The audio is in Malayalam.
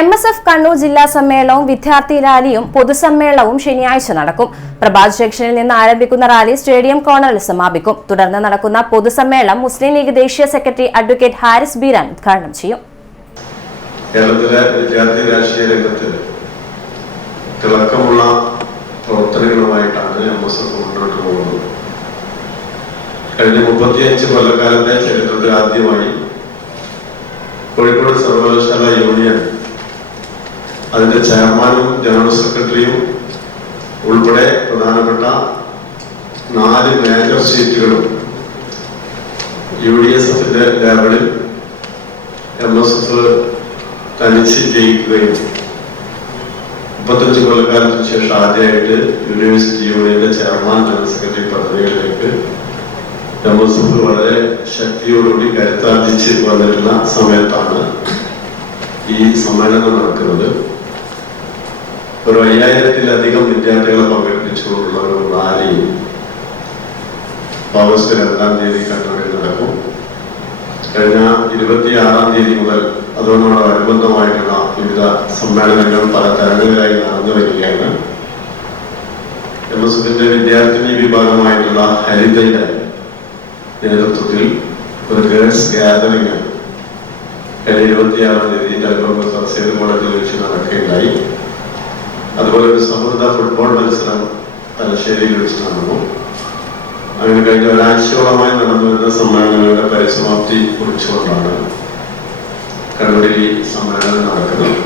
MSF കണ്ണൂർ ജില്ലാ സമ്മേളനവും വിദ്യാർത്ഥി റാലിയും പൊതുസമ്മേളനവും ശനിയാഴ്ച നടക്കും. പ്രഭാത് ജംഗ്ഷനിൽ നിന്ന് ആരംഭിക്കുന്ന റാലി സ്റ്റേഡിയം കോർണറിൽ സമാപിക്കും. തുടർന്ന് നടക്കുന്ന പൊതുസമ്മേളനം മുസ്ലിം ലീഗ് ദേശീയ സെക്രട്ടറി അഡ്വക്കേറ്റ് ഹാരിസ് ബീരാൻ ഉദ്ഘാടനം ചെയ്യും. കേരളത്തിലെ വിദ്യാർത്ഥി രാഷ്ട്രീയ രംഗത്ത് തിളക്കമുള്ള പ്രവർത്തനങ്ങളുമായിട്ടാണ് MSF മുന്നോട്ട് പോകുന്നത്. കഴിഞ്ഞ 35 കൊല്ലക്കാലത്തെ ചരിത്രത്തിൽ ആദ്യമായി കോഴിക്കോട് സർവകലാശാല യൂണിയൻ അതിന്റെ ചെയർമാനും ജനറൽ സെക്രട്ടറിയും ഉൾപ്പെടെ പ്രധാനപ്പെട്ട 4 മേജർ സീറ്റുകളും UDSFന്റെ ലേബലിൽ MSF തനിച്ച് ജയിക്കുകയും 35 കൊല്ലക്കാലത്തിന് ശേഷം ആദ്യമായിട്ട് യൂണിവേഴ്സിറ്റി യൂണിയന്റെ ചെയർമാൻ ജനറൽ സെക്രട്ടറി പദവികളിലേക്ക് MSF വളരെ ശക്തിയോടുകൂടി കരുത്താർജിച്ച് വന്നിട്ടുള്ള സമയത്താണ് ഈ സമ്മേളനം നടക്കുന്നത്. ഒരു 5000-ലധികം വിദ്യാർത്ഥികളെ പങ്കെടുപ്പിച്ചുകൊണ്ടുള്ള ഒരു റാലി ഓഗസ്റ്റ് 2-ാം തീയതി കണ്ണൂരിൽ നടക്കും. കഴിഞ്ഞ 26-ാം തീയതി മുതൽ അതോടനുബന്ധമായിട്ടുള്ള വിവിധ സമ്മേളനങ്ങൾ പല തരങ്ങളിലായി നടന്നു വരികയാണ്. MSFന്റെ വിദ്യാർത്ഥിനി വിഭാഗമായിട്ടുള്ള ഹരിതയുടെ നേതൃത്വത്തിൽ ഒരു ഗേൾസ് ഗ്യാതറിംഗ് കഴിഞ്ഞ 26-ാം തീയതി സേതു കോളേജിൽ വെച്ച് നടക്കുകയുണ്ടായി. അതുപോലെ ഒരു സമൃദ്ധ ഫുട്ബോൾ മത്സരം തലശ്ശേരിയിൽ വെച്ച് നടന്നു. അങ്ങനെ കഴിഞ്ഞ ഒരാഴ്ചയോളമായി നടന്നു വരുന്ന സമ്മേളനങ്ങളുടെ പരിസമാപ്തി കുറിച്ചുകൊണ്ടാണ് കണ്ണൂരിൽ ഈ സമ്മേളനം നടക്കുന്നത്.